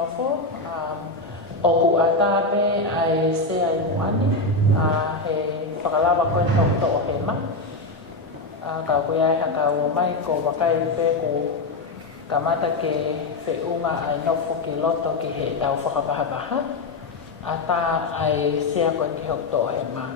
nofo. O ku atape ai se ai muani. He whakalawa koe tokto o he ma. Ka kuia e haka ua mai ko wakai pe ku kamata ke whiunga ai nofo ki loto ki he tau whakapahapaha. A tā ai sea koe ki hokto o he ma.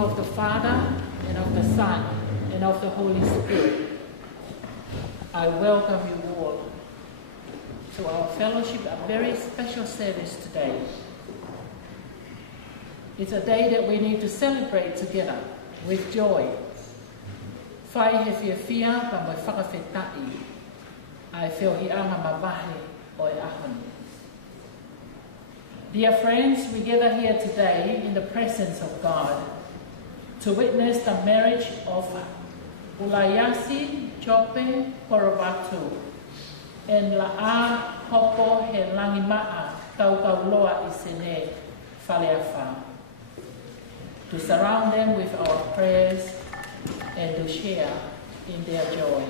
of the Father, and of the Son, and of the Holy Spirit. I welcome you all to our fellowship, a very special service today. It's a day that we need to celebrate together with joy. Whai he whiawhia pa moi whakawhetai. Ai whio I anga mawahe o e ahoni. Dear friends, we gather here today in the presence of God to witness the marriage of Ulayasi Chope Korovatu and La'a Hopo He Langima'a Kaukauloa Isene Faleafa. To surround them with our prayers and to share in their joy.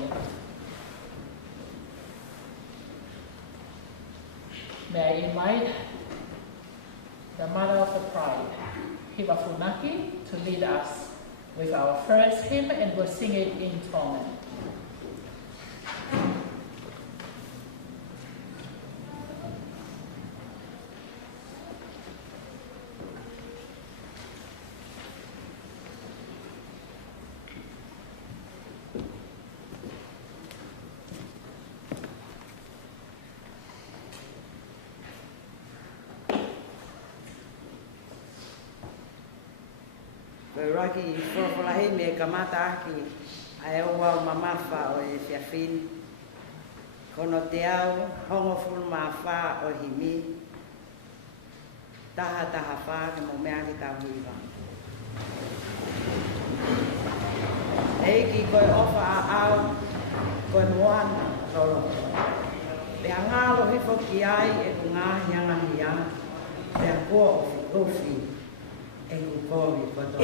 May I invite the mother of the bride, Hiva Funaki, to lead us with our first hymn, and we'll sing it in Tongan. Raki whorofolahi me kamata aki ai owa mamafa o e whiawhin. Kono te au, hongo fulu mawha o himi. Taha wha ke mo mea ki tau hiwa. Eiki koe ofa a au, koe moana rolo. Pea ngalo hifo ki ai e ku ngahi anga hia. Pea kua ofi. E ku kovi koto.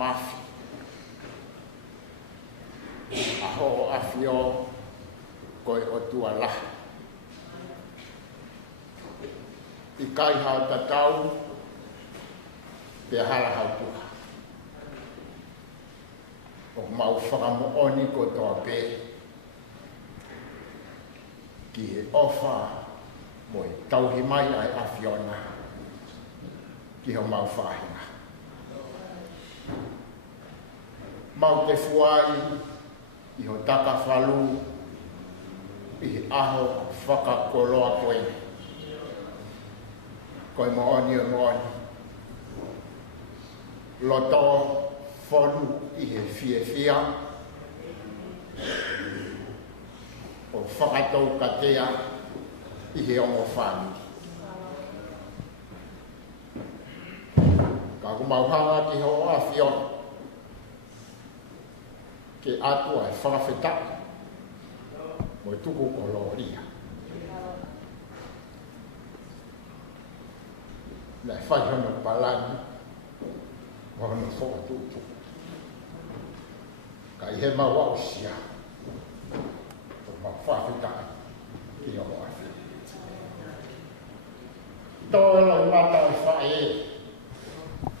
Mafi aho afio koi o tua la I kai hao tatau te hala hao tua o mau whakamo oni ko toa pe ki he ofa mo I tauhi mai ai afiona ki ho mau whahinga. Mau te fuai i ho taka whalu i aho whakakoloa koe. Koe mooni o mooni. Loto whonu i he fia o whakatou katea i he ongo whāngi. Ka kumauhanga ki ho awhio ke atua e whakawhita mo tuku ko loria. Nei whai hono palani mo hono whakatutu. Ka i he maua o sia o ma whakawhita ki ho awhio. Tō lau mata o whae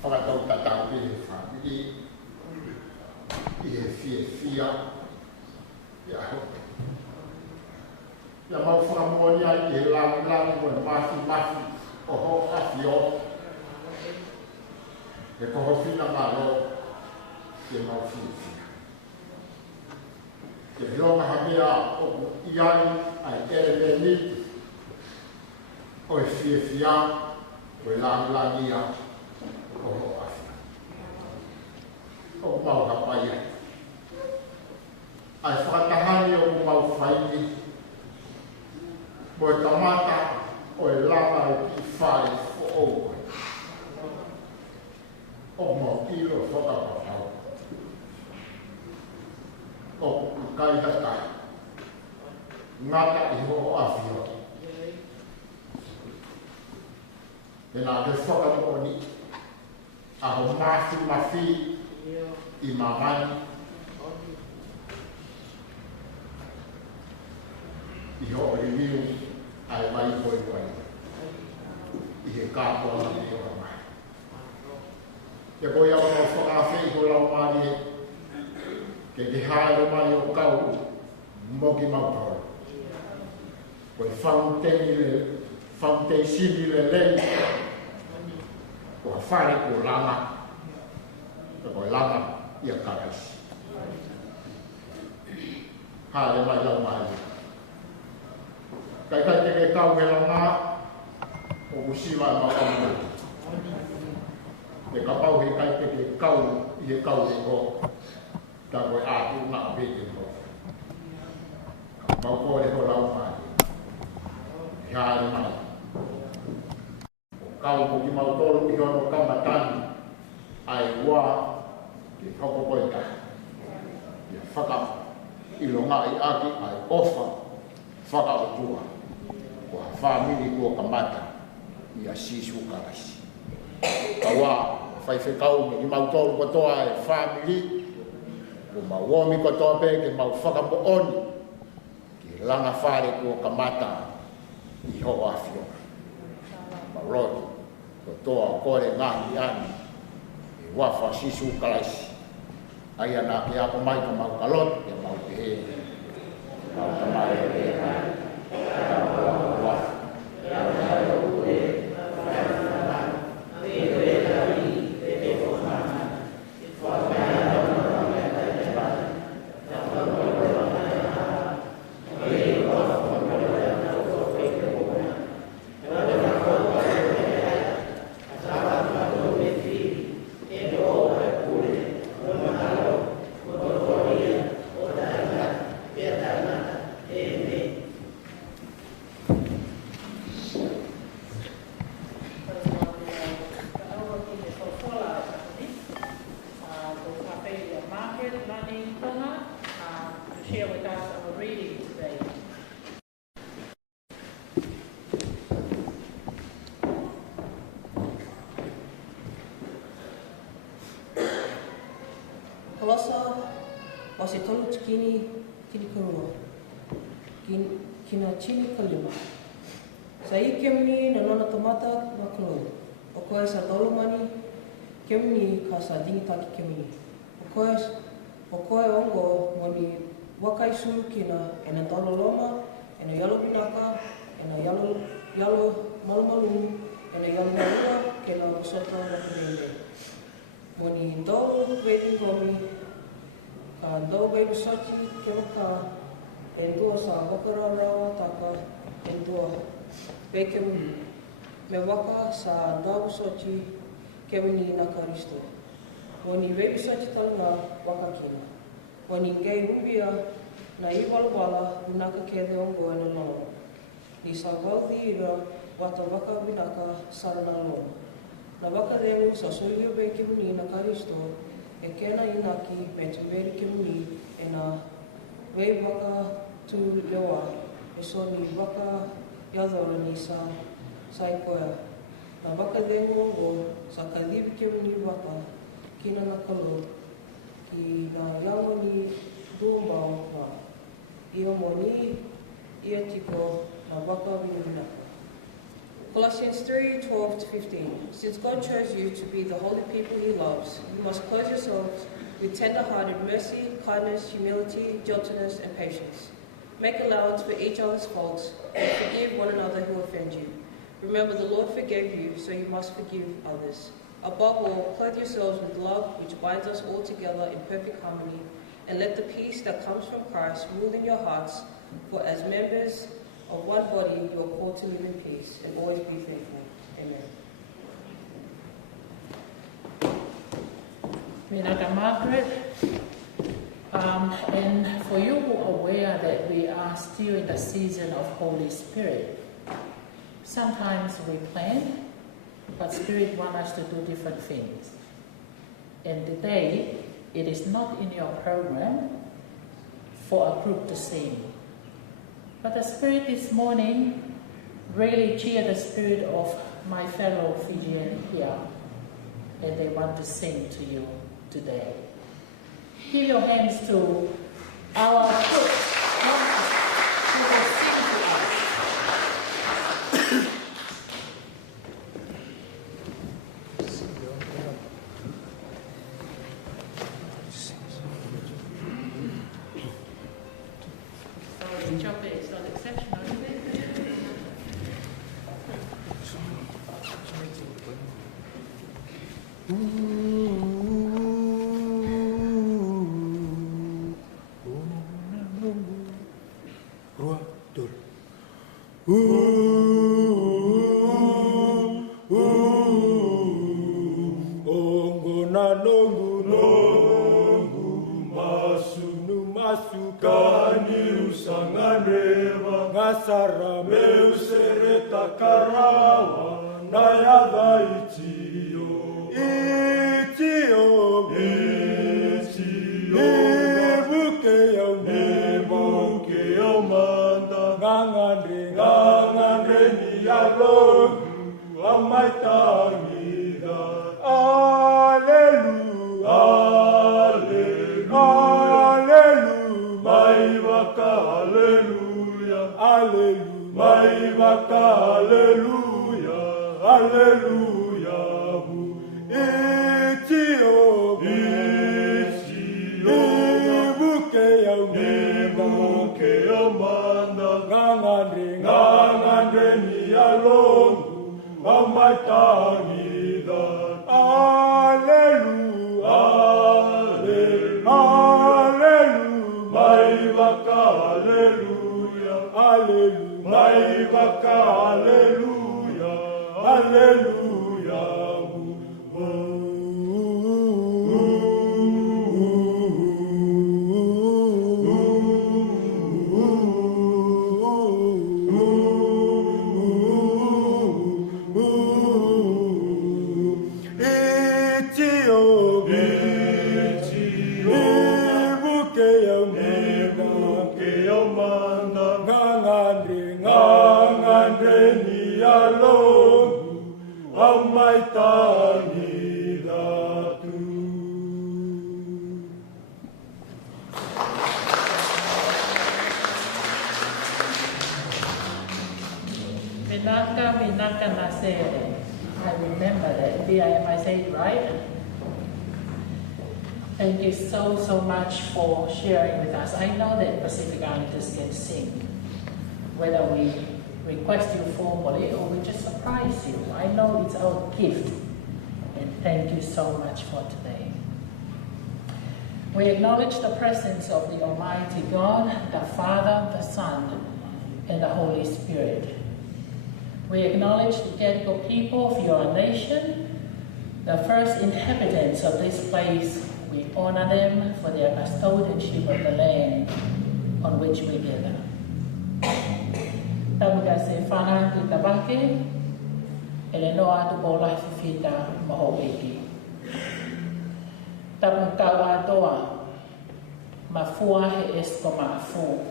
whakatau tatau ki he whamiri i he fia ia hope. Ia mau whakamoani ai i he langi mo e mahi o ho awhio e koho whina ngaro i e mau fia. Ke ronga hamea o iai ai ere ni o e fia o e langi ia o ho awhio. O mau hapai ai. Ai whakatahani o mau whaini mo e tamata o e lama o ki whare o oue. O mau kilo whakapapau. O kai hatai. Ngata i ho o awhio. E nā te whakamoni a ho mafi i mamani i ho o riu ai mai hoi wai i he kāpua i ho mai. Te koi au no whakawhi i ho lau maari ke te haere mai o kau moki mautoro. Koi foundation le lei ko whare ko langa te koi langa i a karaisi. Haere mai lau maari. Kai te ke kau he langa o kusiwa e mau amu. Te kapau he kai te ke kau i he kau e ko ta koe ātu ngā pēke ko. Mau kore ho lau mai. Hiare mai. O kau ko ki mau tolu i hono kamatani ai wā ke hoko koe kai. Ia whaka ilonga i aki ai ofa whaka o tua. Ko ha whamiri kua kamata i a sisu karasi. Ka wā, whaiwhekau me i mau tolu katoa e whamiri, ko mau womi katoa pe ke mau whakapo oni, ki langa whare kua kamata i ho awhio. Mau roto, katoa kore ngahi ani, e wafa sisu karasi. Ai ana ki ako mai ka mau kalot, ke mau pehe. Mau kamare pehe. Share with us our reading today. Holosa o se tolu tikini kurua. Kina chini kalima. Sa I kemni na nona tomata makloi. O koe sa dolomani kemni ka sa dingitaki kemni. O koe ongo ngoni wakai sulu kina ena tolo loma, ena yalo pinaka, ena yalo malu-malu, e ne gamaua ke la wasota rakunene. Moni ndau wetu komi, ka ndau wetu soti ke waka, e ndua sa wakararawa taka, e ndua weke muni. Me waka sa ndau soti ke muni na Karisto. Moni wetu soti talunga wakakina. Moni ngei umbia na iwalawala unaka ke leongo ena lono. Ni sa wauthi ira wata waka winaka sarana lono. Na waka reu sa soio be ke muni na Karisto e kena inaki me tu veri ke muni e na wei waka tu lewa e so ni waka yadora ni sa ikoea. Na waka reu o sa kaliwi ke muni waka kina na kalo ki na yango ni dumbao wa ia moni ia tiko na waka winaka. Colossians 3:12-15. Since God chose you to be the holy people he loves, you must clothe yourselves with tender-hearted mercy, kindness, humility, gentleness, and patience. Make allowance for each other's faults and forgive one another who offend you. Remember, the Lord forgave you, so you must forgive others. Above all, clothe yourselves with love, which binds us all together in perfect harmony, and let the peace that comes from Christ rule in your hearts, for as members of one body, you are called to live in peace and always be thankful. Amen. Minaka Margaret, and for you who are aware that we are still in the season of Holy Spirit, sometimes we plan, but Spirit wants us to do different things. And today, it is not in your program for a group to sing. But the Spirit this morning really cheered the spirit of my fellow Fijian here, and they want to sing to you today. Give your hands to our group who will sing to us. Chocolate is not exceptional, is it? Masukani usanganeva ngasara meu sereta karawa nayada itio ebuke yo manda ngangandre ni yalo amaitangida Alleluia Alleluia, mai vaka, alleluia, alleluia, ibuke ya manda, ngangandre ni alongu, amaitangida, alleluia, alleluia, mai vaka, alleluia, mai vaka, alleluia, alleluia. Minaka Nasere. I remember that. Am I saying it right? Thank you so much for sharing with us. I know that Pacific Islanders can sing, whether we request you formally or we just surprise you. I know it's our gift. And thank you so much for today. We acknowledge the presence of the Almighty God, the Father, the Son, and the Holy Spirit. We acknowledge the Gadigal people of your nation, the first inhabitants of this place. We honor them for their custodianship of the land on which we gather. Tamuka se whana ki tabake, ele noa tu bola fifita mahoeki. Tamuka watoa, mafua he esko maafu,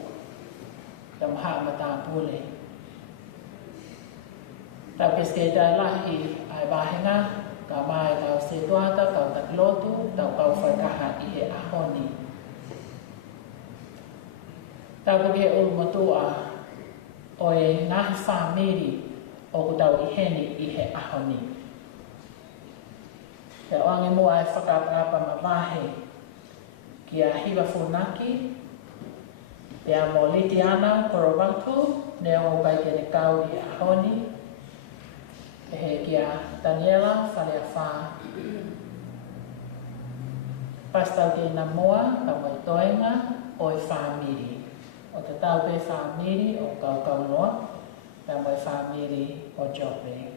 tamha matapule. Tapis ke lahi ai bahenga, ka mai ka se tuata ka taklotu, tau kau whakaha i he ahoni. Tapu ke ulumatua, o e ngahi whamiri o kutau i heni i he ahoni. Te oange mua e whakapapa mawahe ki a hiwa whunaki, te a moliti ana korowatu, ne o kai ke ne kau i ahoni, te he ki a Daniela whalea wha. Pastau ke na moa, ka mai toenga o e whamiri. O te tau pe whamiri o kau noa, ka mai whamiri o Jope.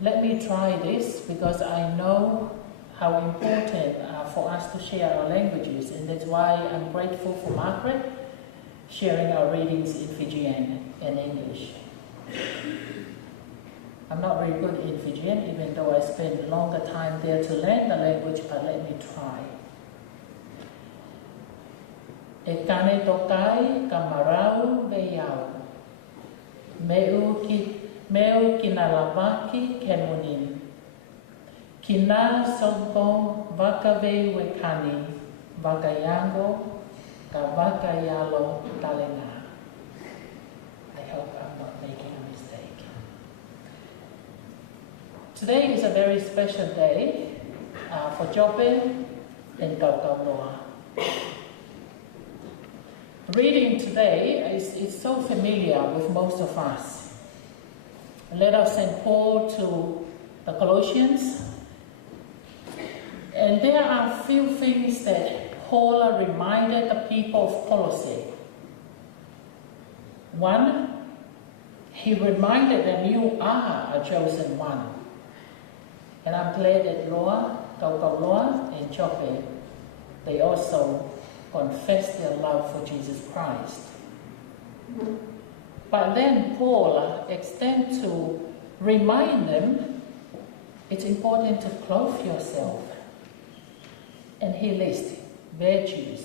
Let me try this because I know how important for us to share our languages, and that's why I'm grateful for Margaret sharing our readings in Fijian and English. I'm not very good in Fijian, even though I spent longer time there to learn the language, but let me try. E kane tokai ka marau me iau. Meu ki na lavaki ke munin. Ki nā sonko wakawei wekani, wakayango ka wakayalo talenga. I hope I'm not making a mistake. Today is a very special day for Jope and Kaukaunoa. Reading today is so familiar with most of us. Letter of St. Paul to the Colossians. And there are a few things that Paul reminded the people of Colossae. One, he reminded them, you are a chosen one. And I'm glad that Loa, Kaukaunoa, and Jope, they also confess their love for Jesus Christ. But then Paul extends to remind them it's important to clothe yourself. And he lists virtues,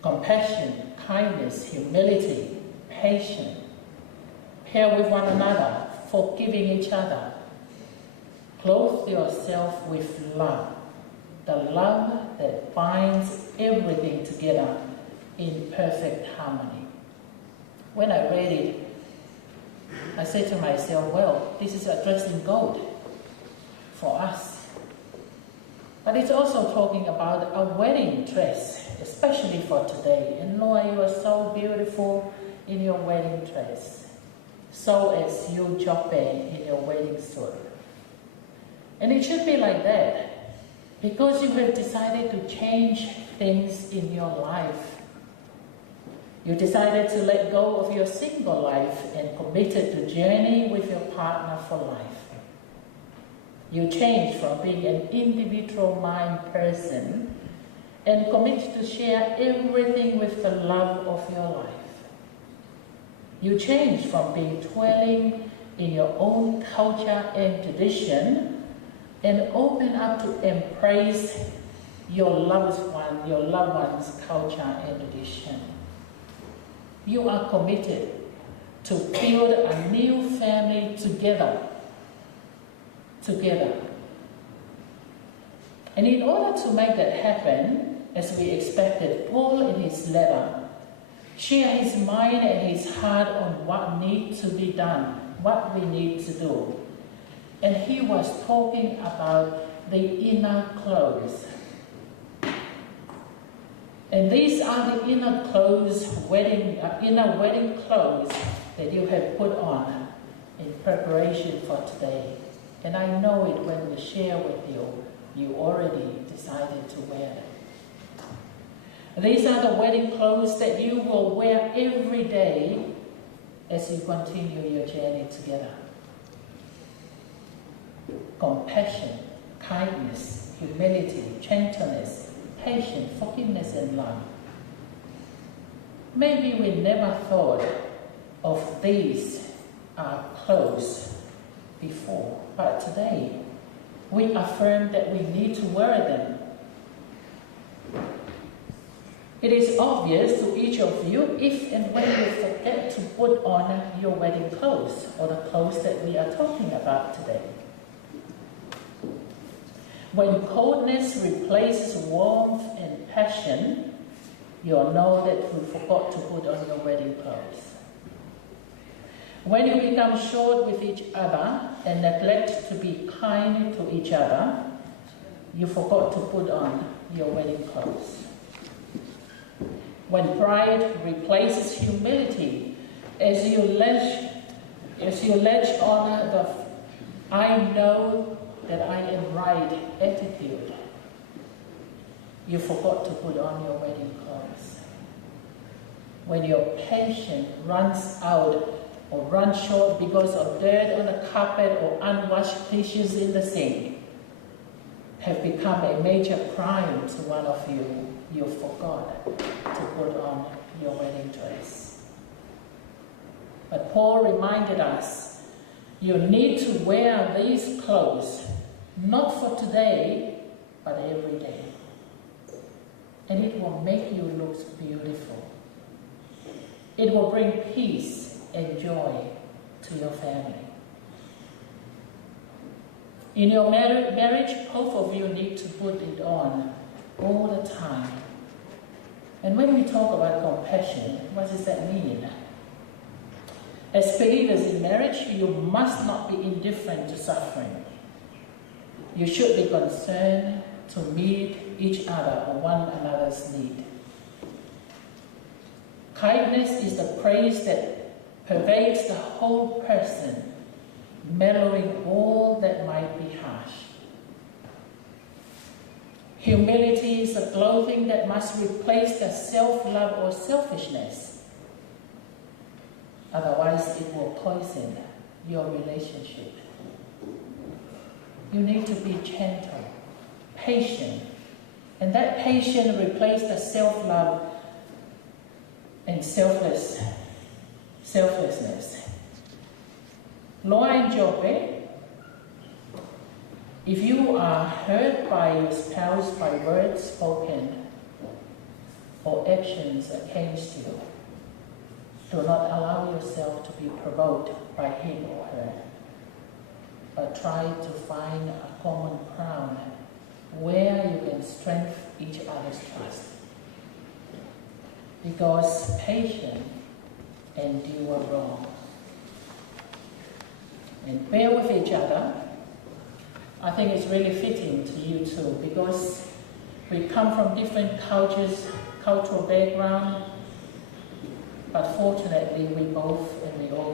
compassion, kindness, humility, patience, bear with one another, forgiving each other. Clothe yourself with love, the love that binds everything together in perfect harmony. When I read it, I said to myself, well, this is addressing God for us. But it's also talking about a wedding dress, especially for today. And Noah, you are so beautiful in your wedding dress. So as you, Jope, in your wedding suit. And it should be like that, because you have decided to change things in your life. You decided to let go of your single life and committed to journey with your partner for life. You changed from being an individual mind person and commit to share everything with the love of your life. You changed from being dwelling in your own culture and tradition and open up to embrace your loved one's culture and tradition. You are committed to build a new family together. And in order to make that happen, as we expected, Paul in his letter shared his mind and his heart on what needs to be done, what we need to do. And he was talking about the inner clothes. And these are the inner wedding clothes that you have put on in preparation for today. And I know it when we share with you, you already decided to wear them. These are the wedding clothes that you will wear every day as you continue your journey together. Compassion, kindness, humility, gentleness, patience, forgiveness, and love. Maybe we never thought of these clothes before, but today we affirm that we need to wear them. It is obvious to each of you if and when you forget to put on your wedding clothes, or the clothes that we are talking about today. When coldness replaces warmth and passion, you'll know that you forgot to put on your wedding clothes. When you become short with each other and neglect to be kind to each other, you forgot to put on your wedding clothes. When pride replaces humility, as you ledge on the "I know that I am right" attitude, you forgot to put on your wedding clothes. When your patience runs out or runs short because of dirt on the carpet or unwashed dishes in the sink have become a major crime to one of you, you forgot to put on your wedding dress. But Paul reminded us, you need to wear these clothes, not for today, but every day. And it will make you look beautiful. It will bring peace and joy to your family. In your marriage, both of you need to put it on all the time. And when we talk about compassion, what does that mean? As believers in marriage, you must not be indifferent to suffering. You should be concerned to meet each other or one another's need. Kindness is the praise that pervades the whole person, mellowing all that might be harsh. Humility is the clothing that must replace the self-love or selfishness. Otherwise, it will poison your relationship. You need to be gentle, patient, and that patience replaces the self-love and selflessness. Loa and Jobe, if you are hurt by your spouse by words spoken or actions against you, do not allow yourself to be provoked by him or her, but try to find a common ground where you can strengthen each other's trust. Because patience endure wrong. And bear with each other. I think it's really fitting to you too, because we come from different cultures, cultural background, but fortunately we all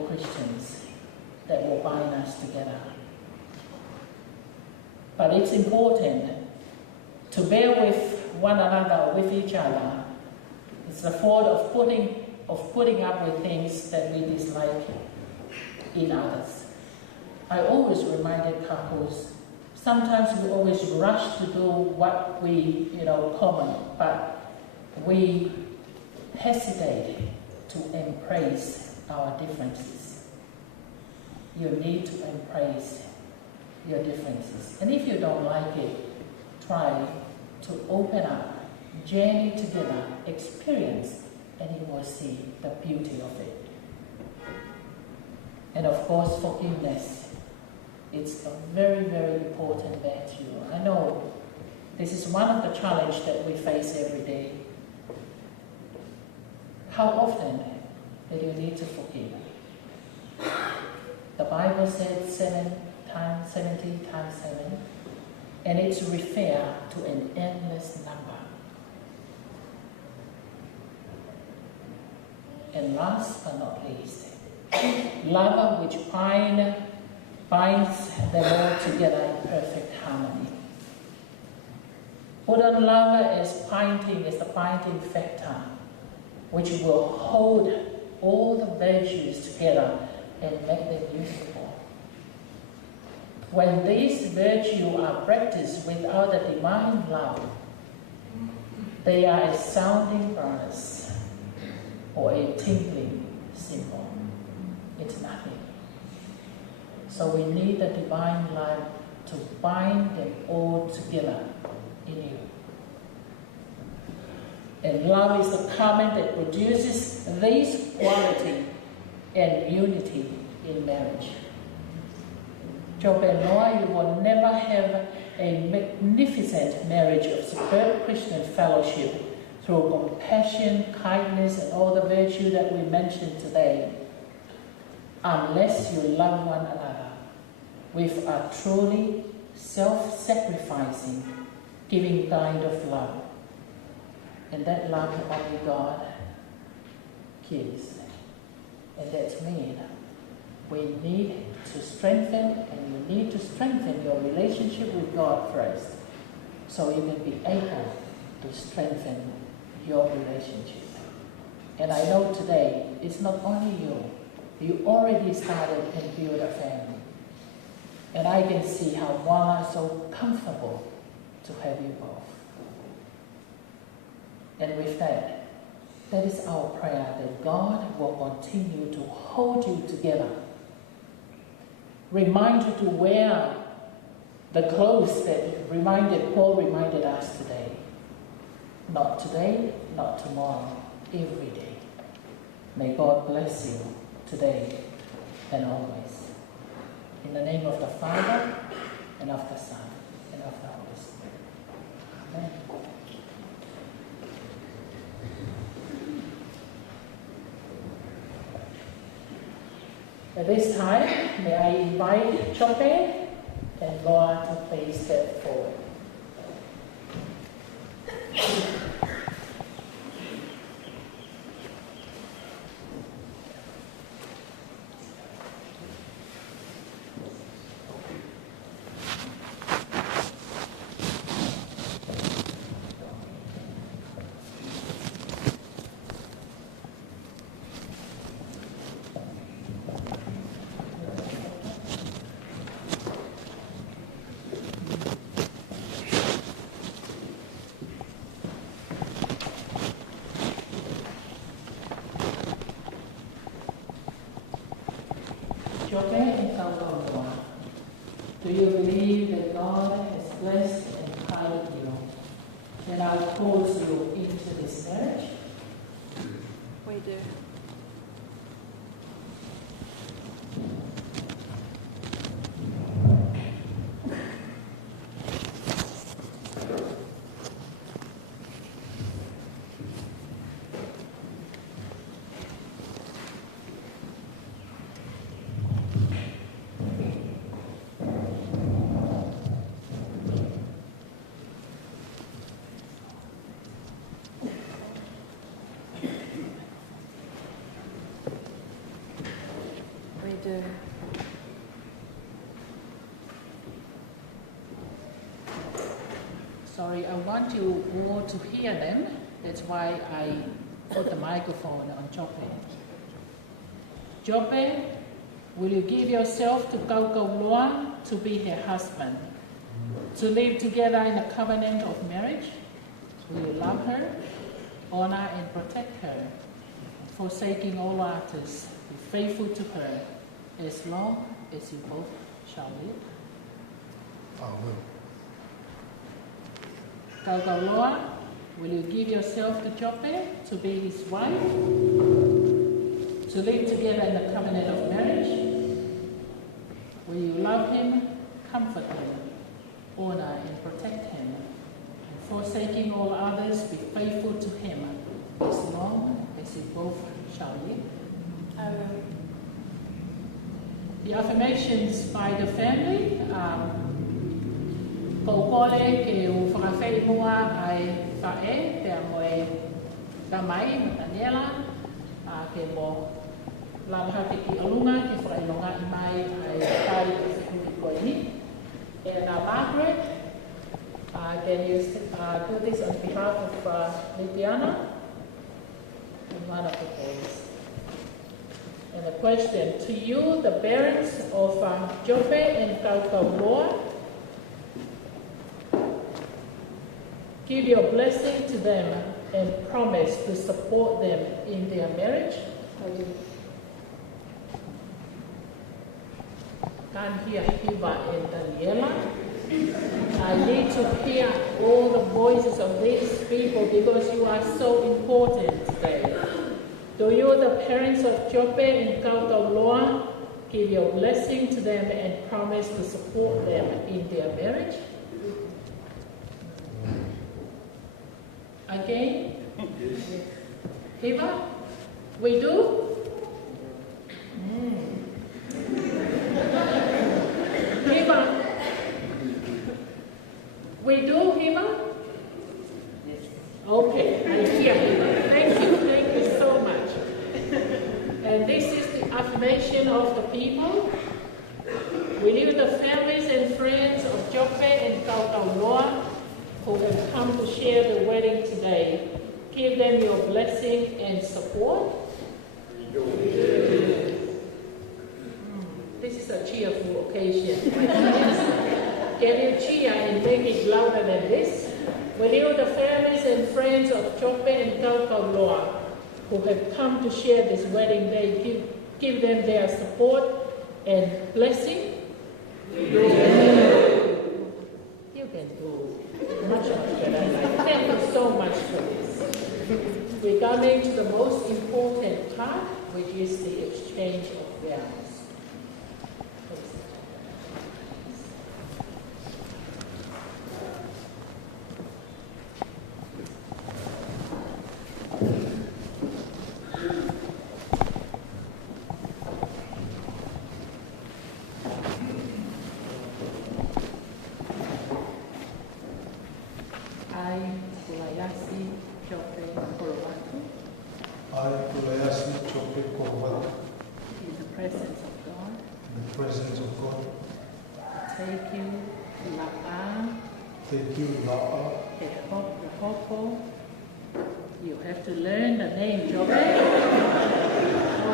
Christians that will bind us together. But it's important to bear with one another, with each other. It's the fault of putting up with things that we dislike in others. I always reminded couples, sometimes we always rush to do what we, common, but we hesitate to embrace our differences. You need to embrace your differences. And if you don't like it, try to open up, journey together, experience, and you will see the beauty of it. And of course, forgiveness. It's a very, very important virtue. I know this is one of the challenges that we face every day. How often do you need to forgive? The Bible said 70 times 7, and it's refer to an endless number. And last but not least, love which binds them all together in perfect harmony. Buddha love is the binding factor which will hold all the virtues together and make them useful. When these virtues are practiced without the divine love, they are a sounding brass or a tinkling cymbal. It's nothing. So we need the divine love to bind them all together in you. And love is the garment that produces this quality and unity in marriage. Job and Noah, you will never have a magnificent marriage of superb Christian fellowship through compassion, kindness, and all the virtue that we mentioned today, unless you love one another with a truly self-sacrificing, giving kind of love. And that love only God gives. And that means we need to strengthen, and you need to strengthen your relationship with God first, so you can be able to strengthen your relationship. And I know today, it's not only you. You already started and built a family. And I can see how one is so comfortable to have you both. And with that, that is our prayer, that God will continue to hold you together. Remind you to wear the clothes that Paul reminded us today. Not today, not tomorrow, every day. May God bless you today and always. In the name of the Father, and of the Son, and of the Holy Spirit. Amen. At this time, may I invite Chope and Laura to please step forward. Do you believe that God has blessed and guided you and now calls you into this marriage? We do. Do. Sorry, I want you all to hear them. That's why I put the microphone on Jope. Jope, will you give yourself to Kaukauloa to be her husband, to live together in a covenant of marriage? Will you love her, honor and protect her, forsaking all others, be faithful to her, as long as you both shall live? I will. Kaukauloa, will you give yourself to Jope to be his wife, to live together in the covenant of marriage? Will you love him, comfort him, honor and protect him, and forsaking all others, be faithful to him, as long as you both shall live? I will. The affirmations by the family, Kokole ke u whakawhai mua ai whae, pia moe Ramai, Daniela, ke mo la maha ki alunga ki whakailonga I mai ai kai ki koe ni. And Margaret, can you do this on behalf of Lydiana? And one of the boys. And the question, to you, the parents of Jope and Kaukauloa, give your blessing to them and promise to support them in their marriage. I do. Can't hear Hiba and Daniela. I need to hear all the voices of these people because you are so important today. Do you, the parents of Jope and Kaukauloa, give your blessing to them and promise to support them in their marriage? Again? Hiba? We do? Hiba? We do, Hiba? Okay, I hear Hiba. Thank you so much. And this is the affirmation of the people. We leave the families and friends of Jope and Kaukauloa who have come to share the wedding today. Give them your blessing and support. This is a cheerful occasion. Can you cheer and make it louder than this? We leave the families and friends of Jope and Kaukauloa who have come to share this wedding day. Give them their support and blessing. You can do much better. Thank you so much for this. We're coming to the most important part, which is the exchange of vows. You have to learn the name, Jope.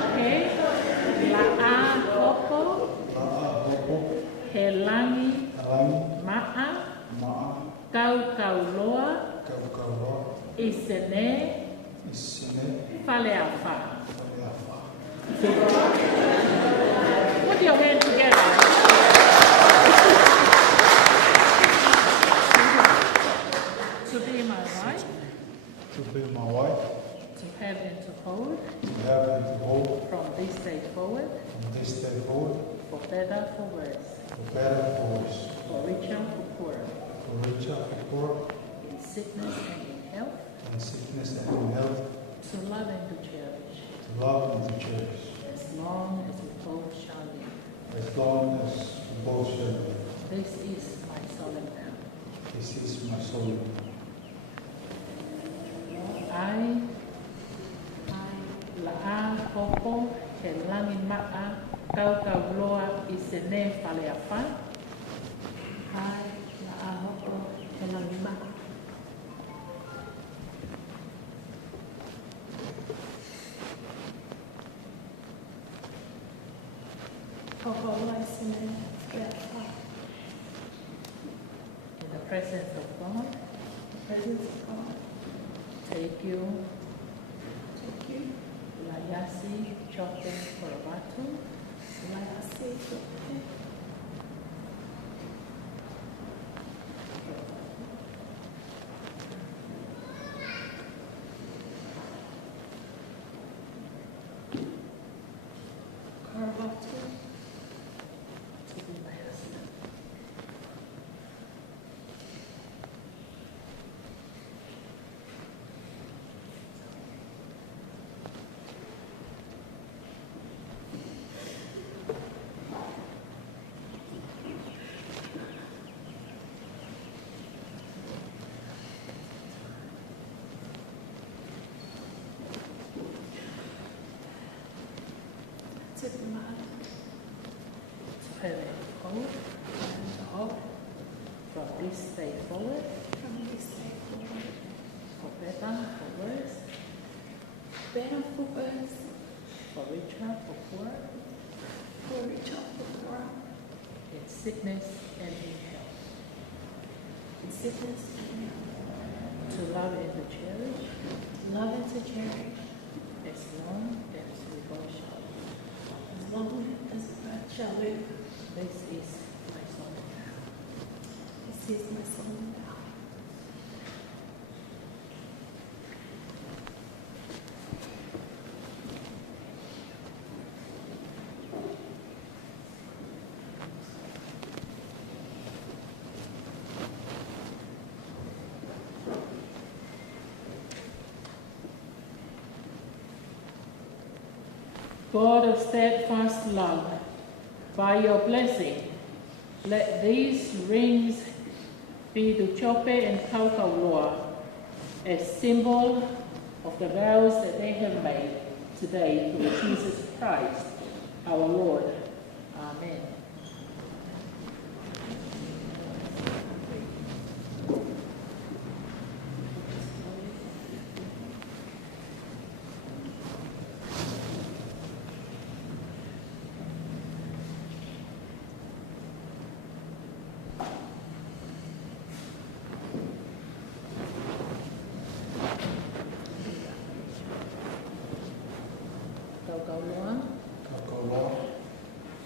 Okay. La'a Hopo. He langi. Ma'a. Kaukauloa. Isene. Faleafa. Put your hands together. To be my wife. To be my wife. To have and to hold. To have and to hold. From this day forward. From this day forward. For better, for worse. For better, for worse. For richer, for poorer. For richer, for poor. In sickness and in health. In sickness and in health. To love and to cherish. To love and to cherish. As long as we both shall live. As long as we both shall live. This is my solemn vow. This is my solemn vow. I, La'a Hopo, He langi ma'a, Kaukauloa, Isene Faleafa. I, La'a Hopo, He langi ma'a. In the presence of God, take you, Layasi Chote Korobatu, to be my husband. Turn it forward. And up. From this day forward. For better, for worse. For richer, for poorer. In sickness and in health. To love and to cherish. As long as we both shall live. This is my song. God of steadfast love, by your blessing, let these rings be to Chope and Kaukauloa a symbol of the vows that they have made today through Jesus Christ, our Lord. Amen. Kaukauloa,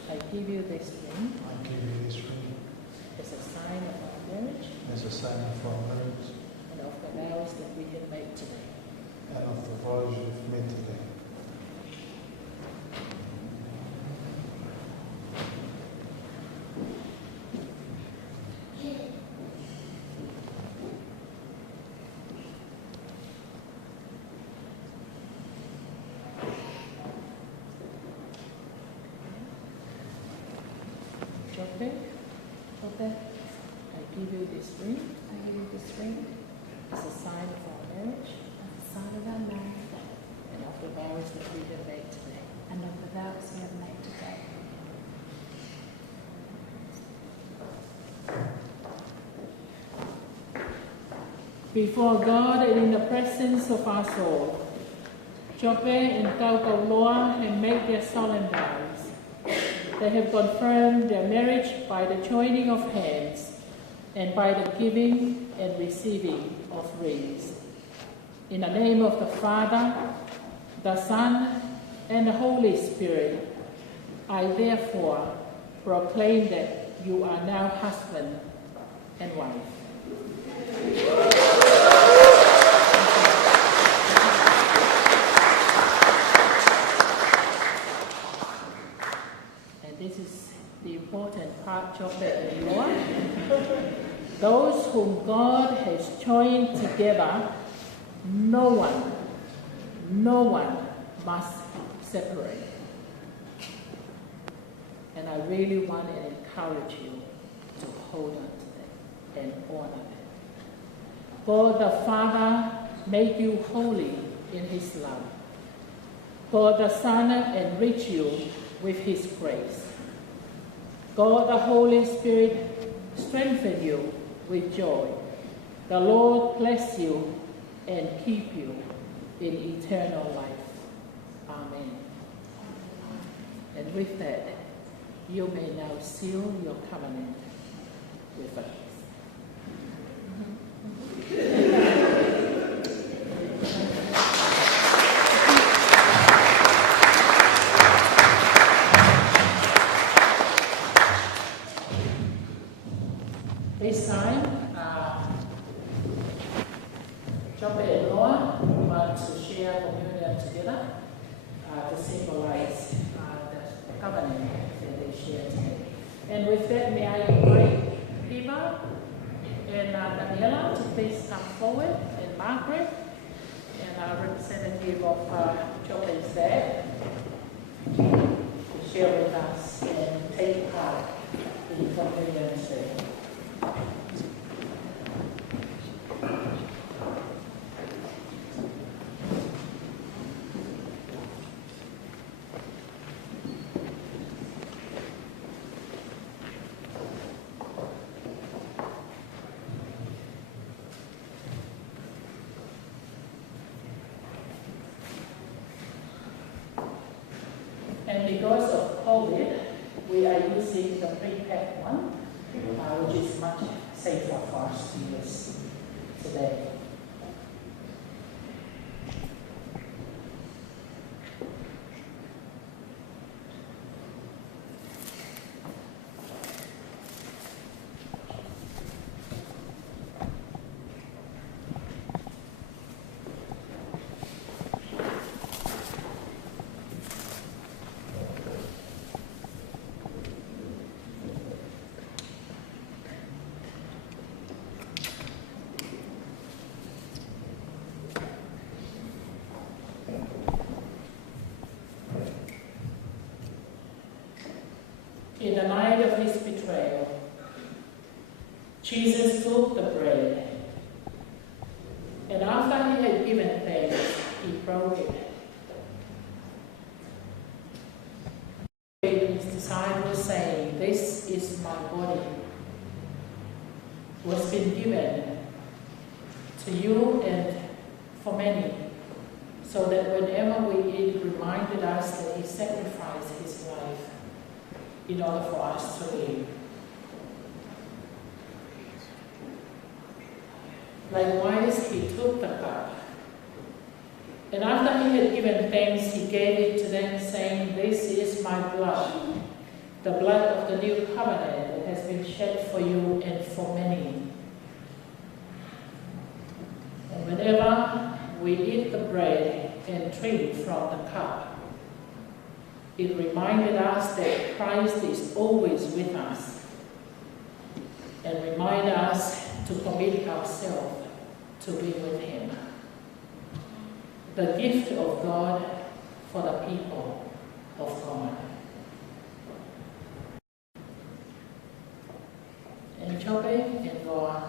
I give you this ring I give you this ring as a sign of our marriage as a sign of our marriage and of the vows that we have made today. and of the vows you've made today. Chope, I give you this ring as a sign of our marriage and of the vows that we have made today. Before God and in the presence of our soul, Chope and Kaukauloa have made their solemn vows. They have confirmed their marriage by the joining of hands and by the giving and receiving of rings. In the name of the Father, the Son, and the Holy Spirit, I therefore proclaim that you are now husband and wife. This is the important part, Chope and Loa. Those whom God has joined together, no one must separate. And I really want to encourage you to hold on to that and honor that. God the Father made you holy in his love. God the Son enrich you with his grace. God the Holy Spirit strengthen you with joy. The Lord bless you and keep you in eternal life. Amen. And with that, you may now seal your covenant with us. This time, Chope and Loa want to share communion together to symbolize the covenant that they share today. And with that, may I invite Eva and Daniela to please come forward, and Margaret, and our representative of Chope's dad, to share with us and take part in communion today. And because of COVID, we are using the pre-packed one, which is much safer for us to use today. In the night of his betrayal, Jesus took the bread, and after he had given thanks, he broke it. He gave his disciples, saying, "This is my body, which has been given to you and for many, so that whenever we eat, it reminded us that he sacrificed his life in order for us to live." Likewise, he took the cup, and after he had given thanks, he gave it to them, saying, "This is my blood, the blood of the new covenant that has been shed for you and for many. And whenever we eat the bread and drink from the cup, it reminded us that Christ is always with us, and remind us to commit ourselves to be with him. The gift of God for the people of God. And Chope and Goa,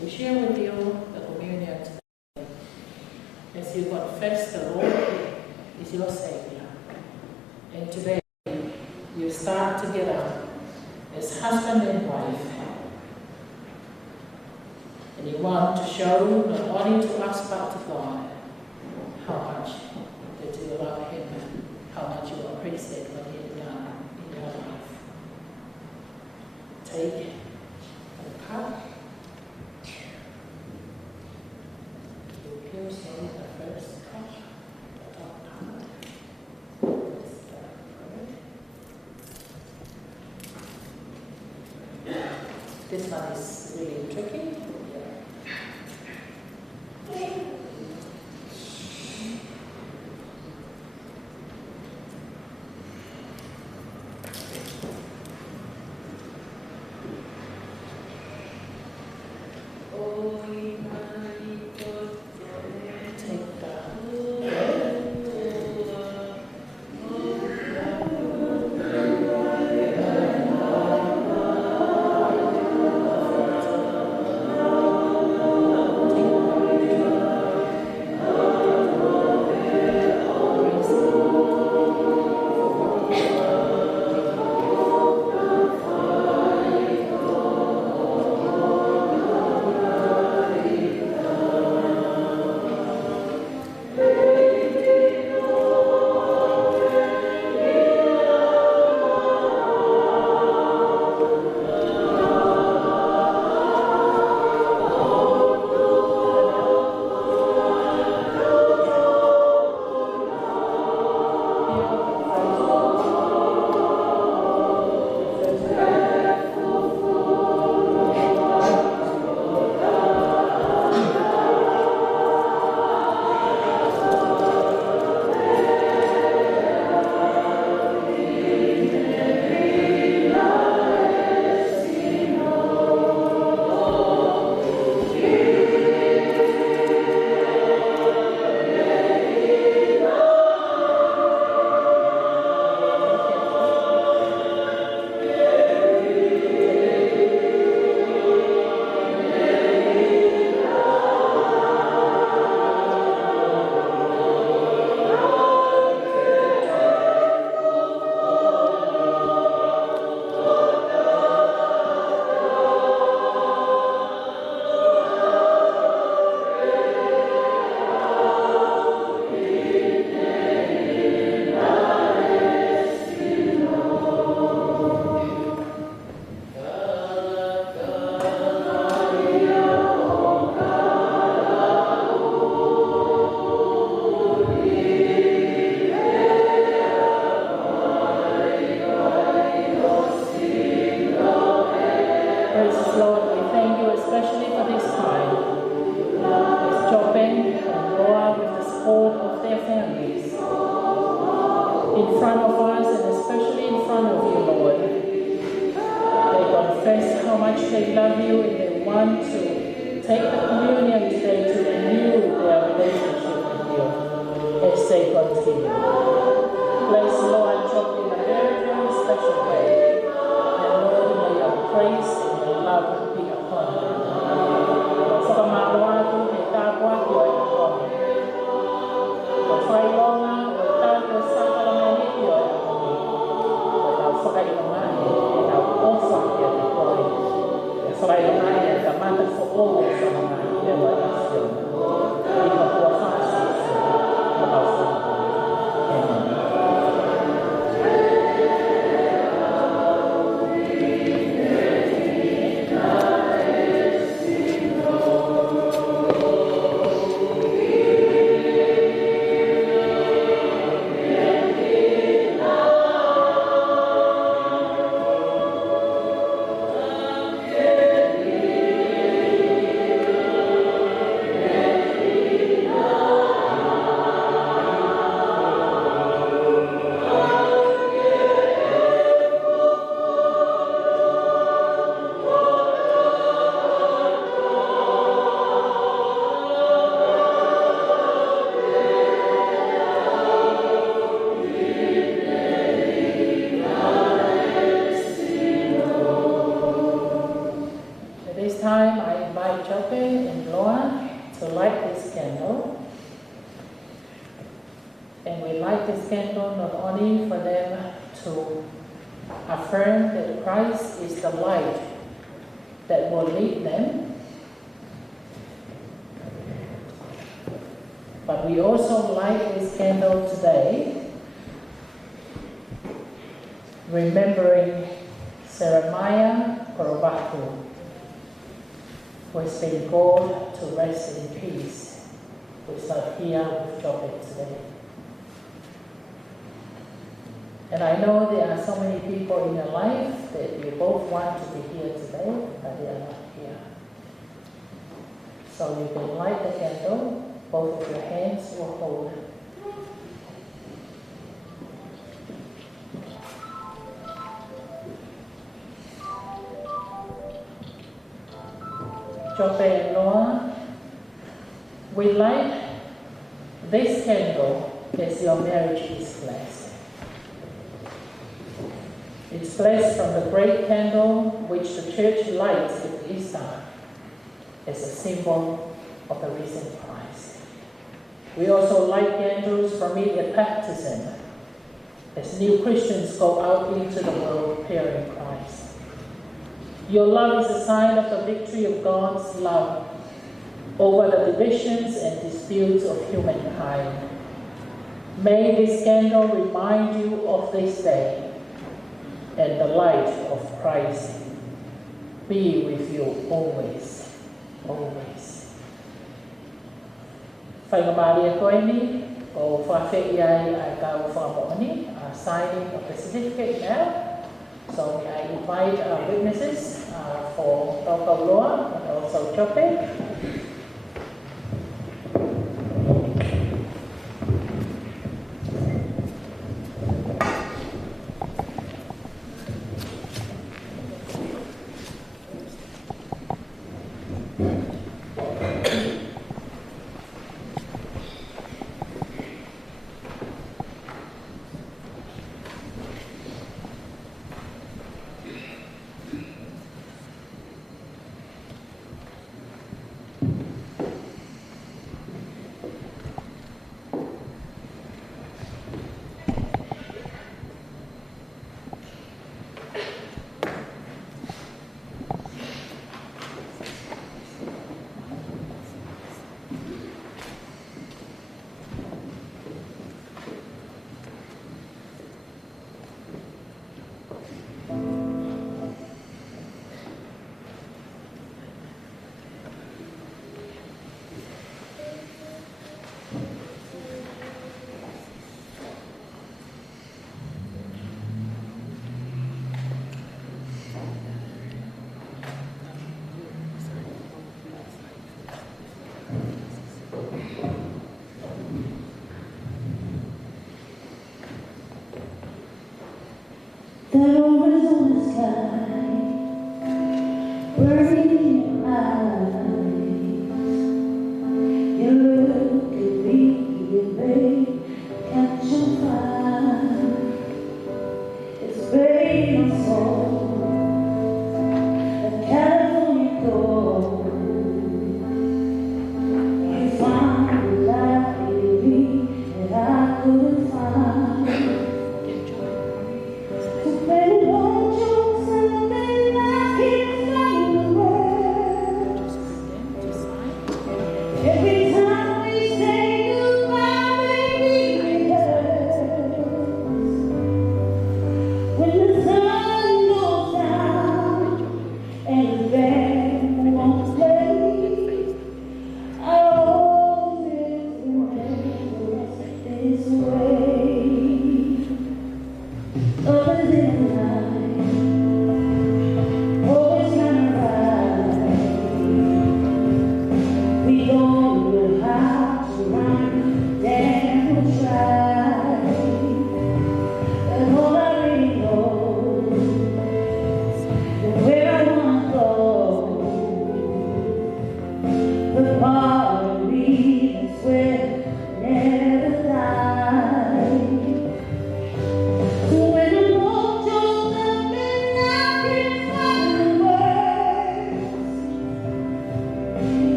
we share with you the communion today as you confess the Lord is your Savior. And today you start together as husband and wife. And you want to show not only to us but to God how much that you love him, how much you appreciate what he has done in your life. Take the cup. You pierce the first cup, the top part. This one is really tricky. in front of us and especially in front of you, Lord. They confess how much they love you and they want to take the communion today to renew their relationship with you as they continue. Bless Lord Job in a very, very special way. And Lord, may your grace and your love be upon them. Whakamaloatu he tāpuaki o e aponi. Ko whailonga o e tāpio sakalamani o e aponi. Ko tau whakailongai e tau ofa ki a te koi. E whailongai e ka mata fo o whanangai e wa e whiona. I ka kua whaasi o tau whanangai. Amen. Affirm that Christ is the light that will lead them, but we also light this candle today, remembering Jeremiah Korobaku, who has been called to rest in peace, who is not here with Jobek today. And I know there are so many people in your life that you both want to be here today, but they are not here. So you can light the candle, both of your hands will hold. Jope and Noah, we light this candle as your marriage is blessed. It's blessed from the great candle which the church lights at Easter as a symbol of the risen Christ. We also light candles from it at baptism as new Christians go out into the world bearing Christ. Your love is a sign of the victory of God's love over the divisions and disputes of humankind. May this candle remind you of this day, and the light of Christ be with you always, always. Whaingamari e koe ni, o whawhewhi ai a kau whamoani, signing of the certificate now. So I invite our witnesses for Toko Loa and also Chope. There always on the sky, burning in your eyes. You look at me, and babe, can't you find it's baby my soul, the California gold. You found the life in me that I couldn't find. So baby, won't you send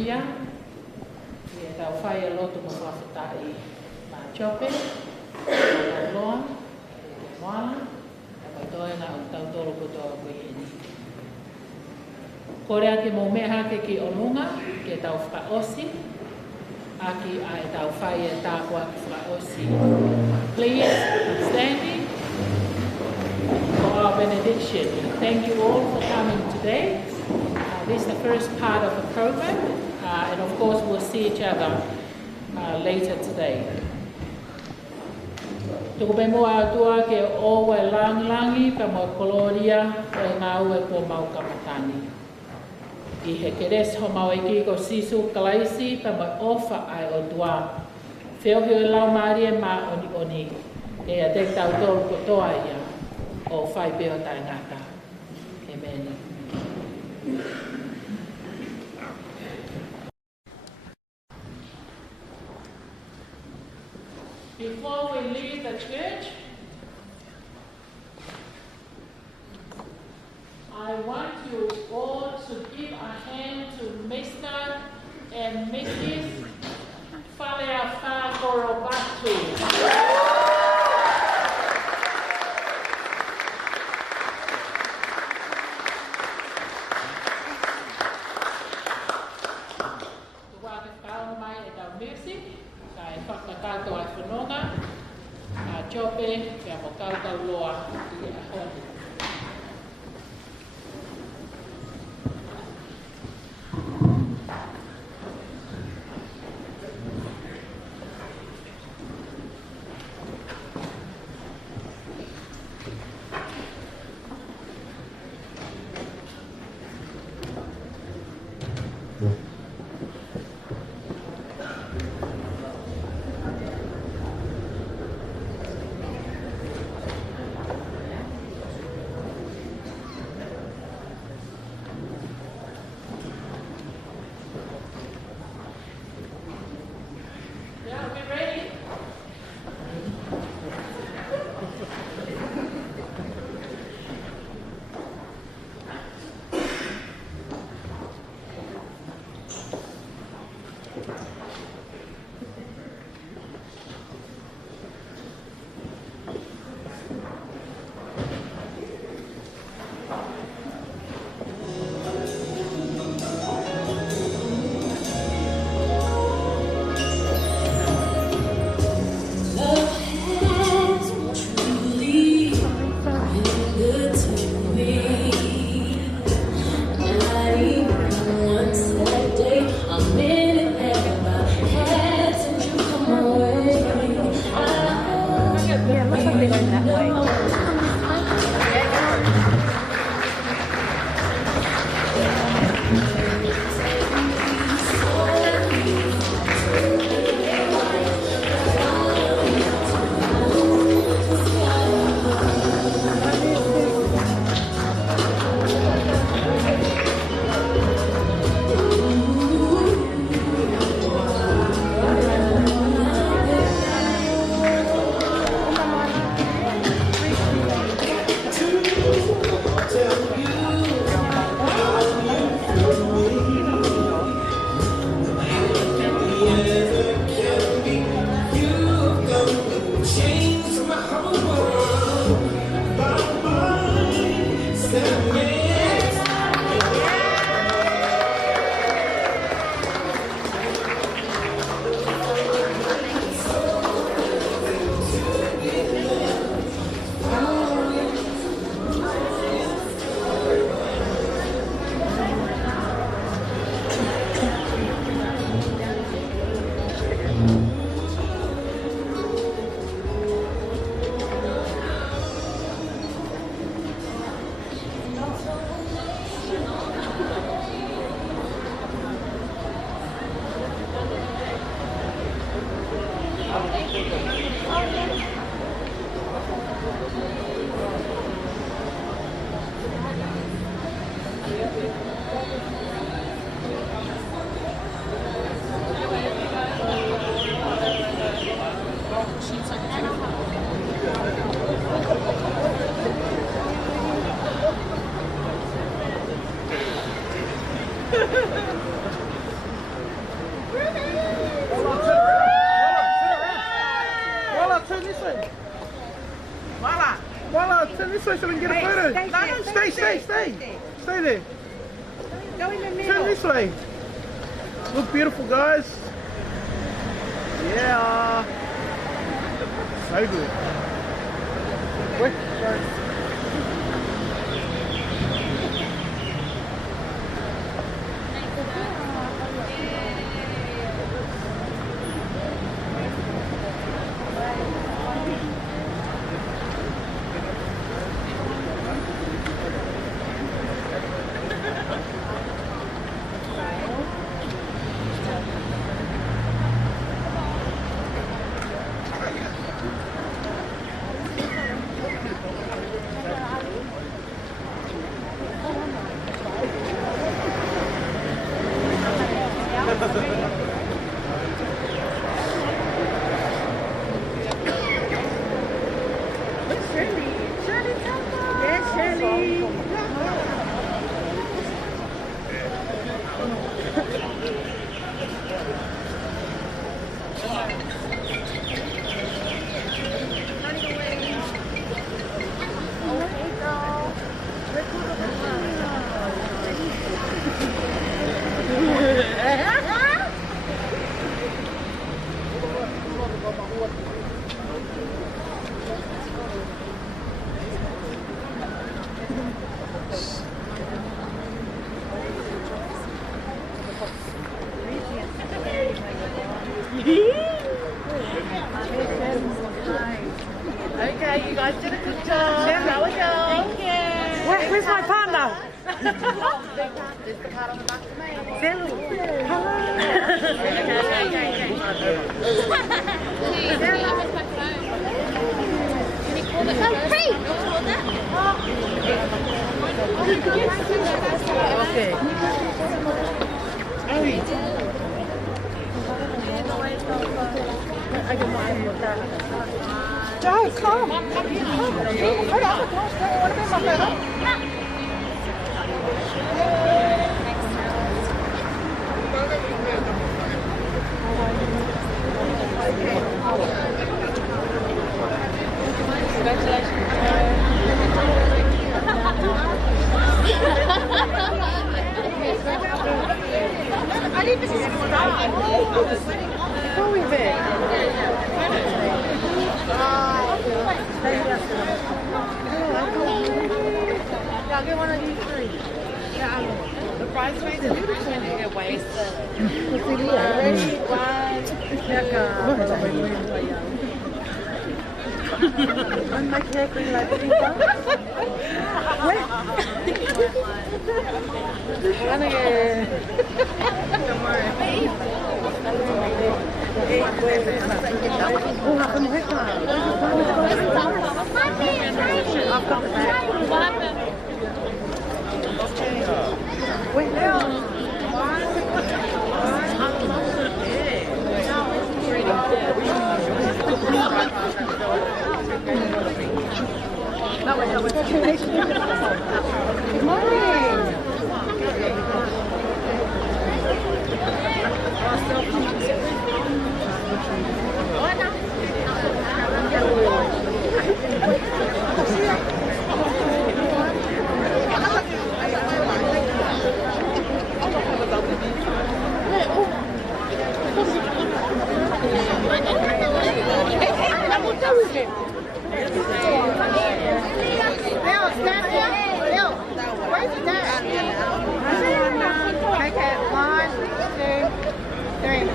kia. Ia tau whai a loto ma whawhatai ma chope, ma loa, e moana, e katoe ngā o tau toro kotoa koe heni. Kore ake mō mea hake ki onunga, ke tau whaosi, aki a e tau whai e tākua ki whaosi. Please, standing for our benediction. Thank you all for coming today. This is the first part of the program, and of course we'll see each other later today. Tuku pe moa atua ke owe langi pa mo koloria o ngā ue po mau kamatani. I he keres ho mau eki ko sisu kalaisi pa mo ofa ai o tua. Whiohio e lau maari e mā oni e a te tau tolu kotoa ia o whai peo tai ngata. Amen. Before we leave the church, I want you all to give a hand to Mr. and Mrs. Faleafa Gorobatu. Chope, que a mocauta loa y a honi. Once that day, I'm in it, everybody. so we can get a photo. Stay there. Go in the Turn middle. this way. Look beautiful, guys. Yeah. So good. Wait, sorry. Okay, you guys did a good job. There we go. Thank you. Where's my partner? There's the card on the back for me. Joe, come. Hold on. I need to start. Before we bid. Yeah, I'll get one of these three. Yeah, the price range is beautiful in your waist. Ready? One my cake with like Good morning.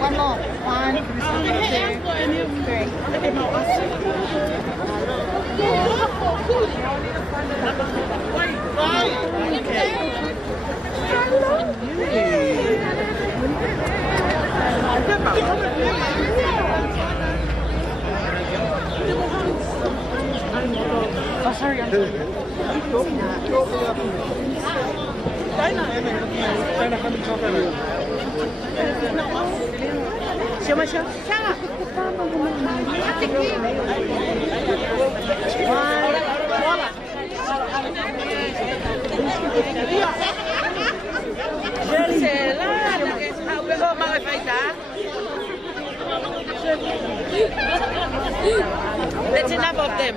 One more. 1, 2, That's enough of them.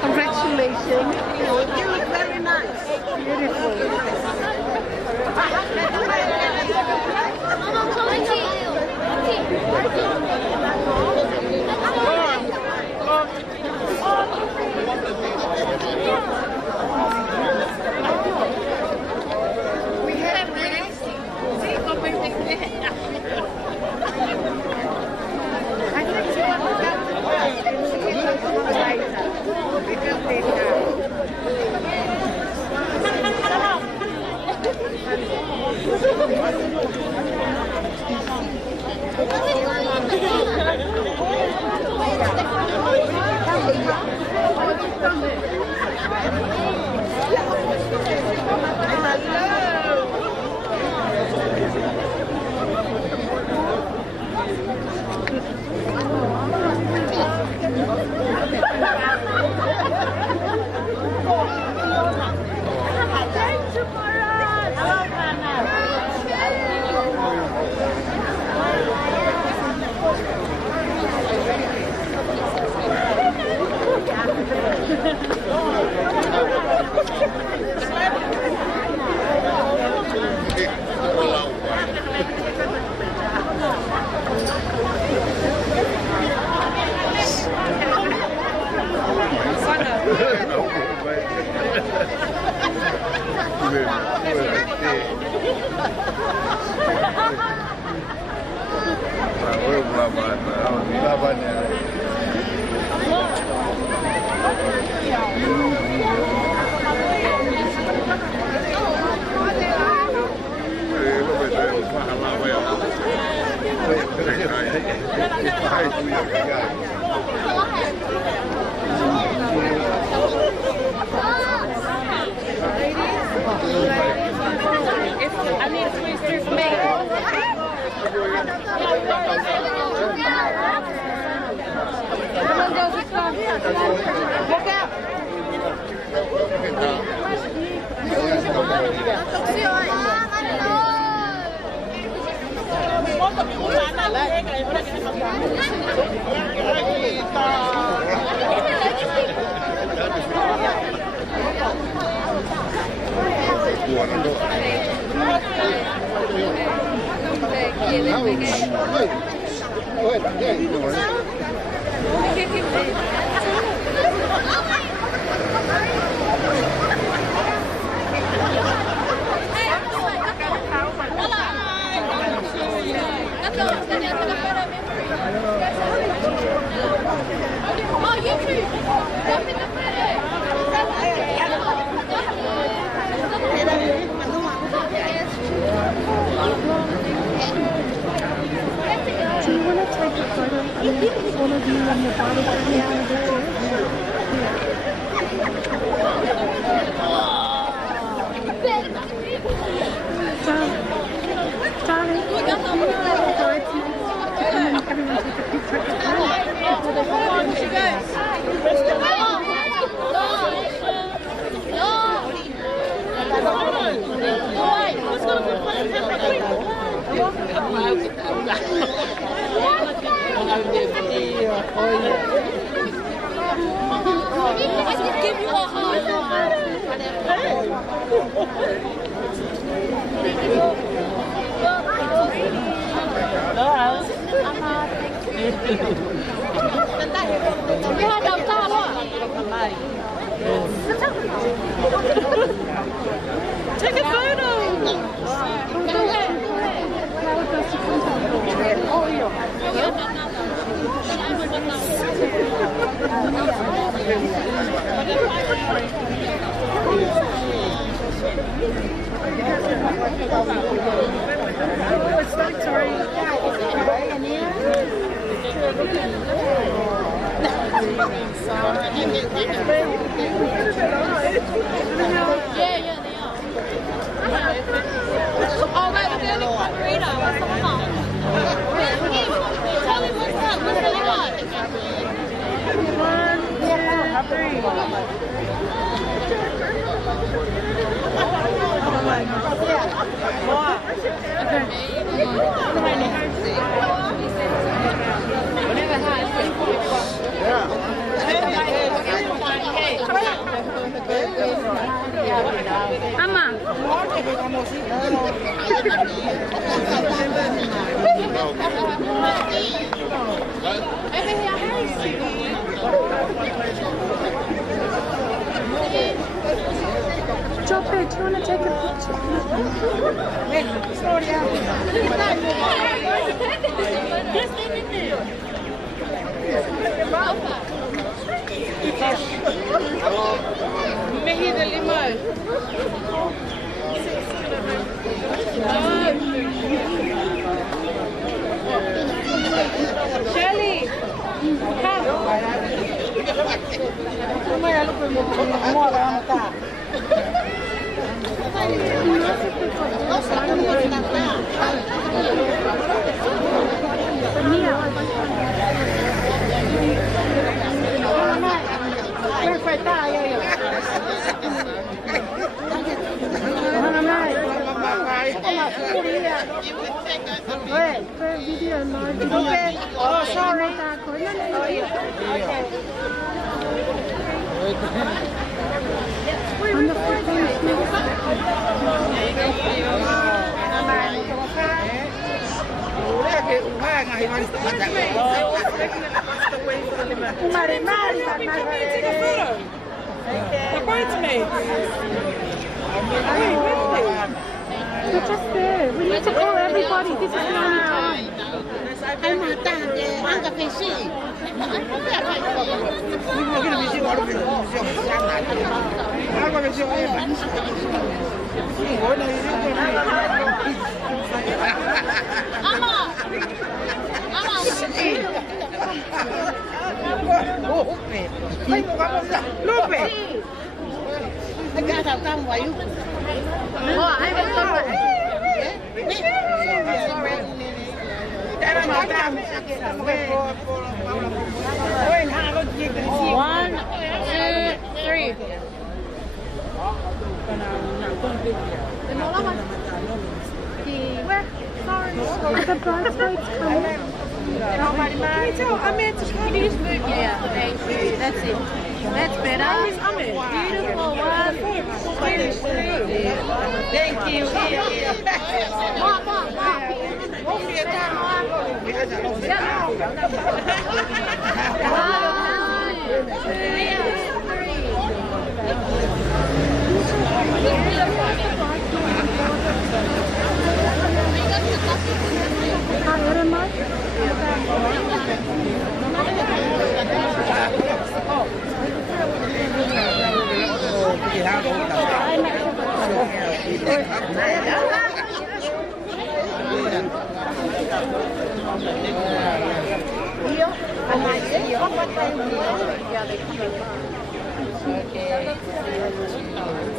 Congratulations. You look very nice. Beautiful. Take a photo. It's like sorry. Joppe, do you want to take a picture? Slow down. Mejía de limón. Shelly, come. Okay. Oh, sorry. We're just there. We need to call everybody. This is the only time. One, two, three. Sorry. The bridesmaids coming. Can you tell Ahmed to come? Can you just move? Yeah, thank you. That's it. That's better. Where's Ahmed? Beautiful. 1, 2, 3. Thank you. Mark.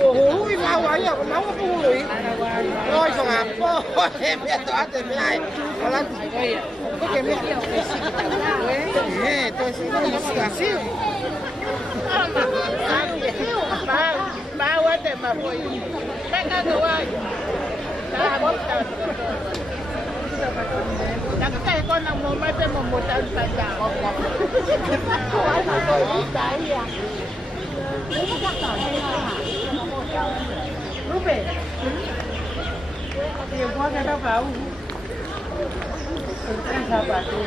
Ôi, mau quá nhỉ, con máu có phu rồi. Rồi xong à, ôi, em biết tỏa tiền với ai. Có lắm. Có kèm biết. Tôi sẽ nói là xíu. Ba quá tiền mà vui. Cái đồ ơi. Ba bóp tờ. Đặt cái con nào một mấy tên một tờ tài trả. Hỏi là tôi biết cái gì à? Ruby, tiền qua cái đâu phải không? Anh sao bà tôi?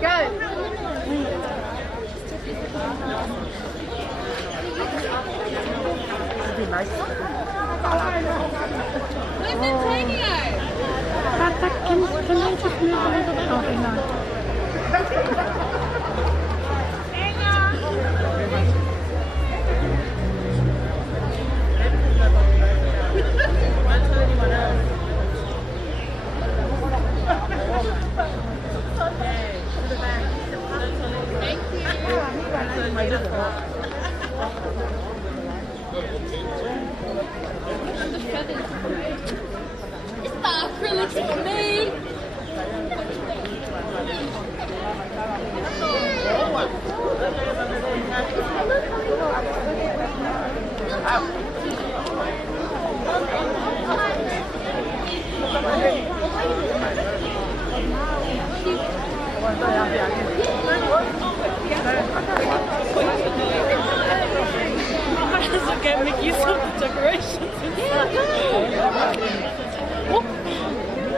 Chơi. Can I just move a little bit? Okay, no. It's the acrylics for me. That's okay, make use of the decorations.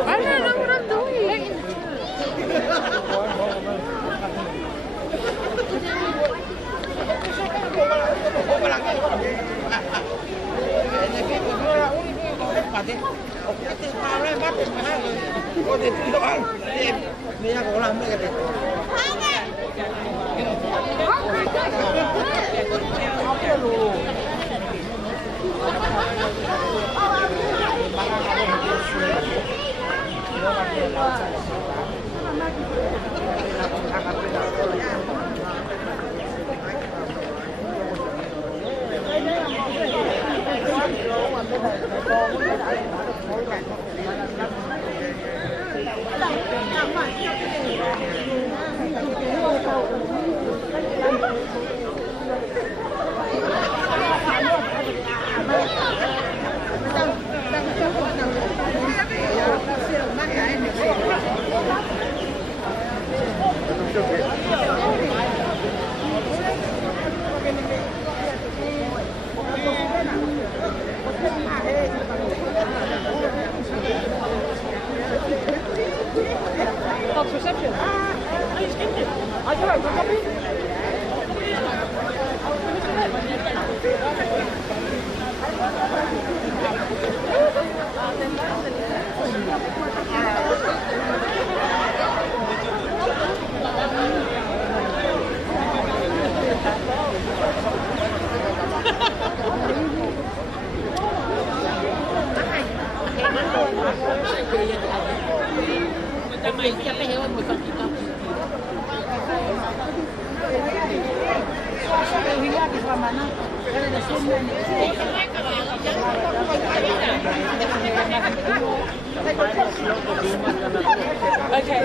I don't know what I'm doing. Fox reception. I do it. Copy. Okay,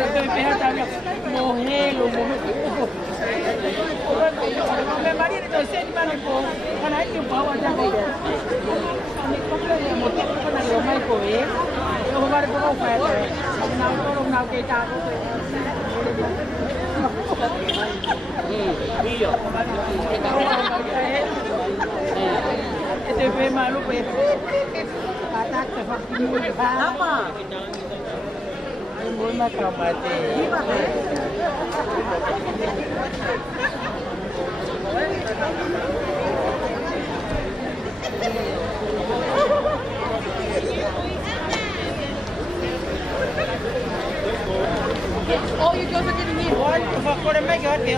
Apa? Muna ka mati. Oh, you go for the meat. What? For the make it.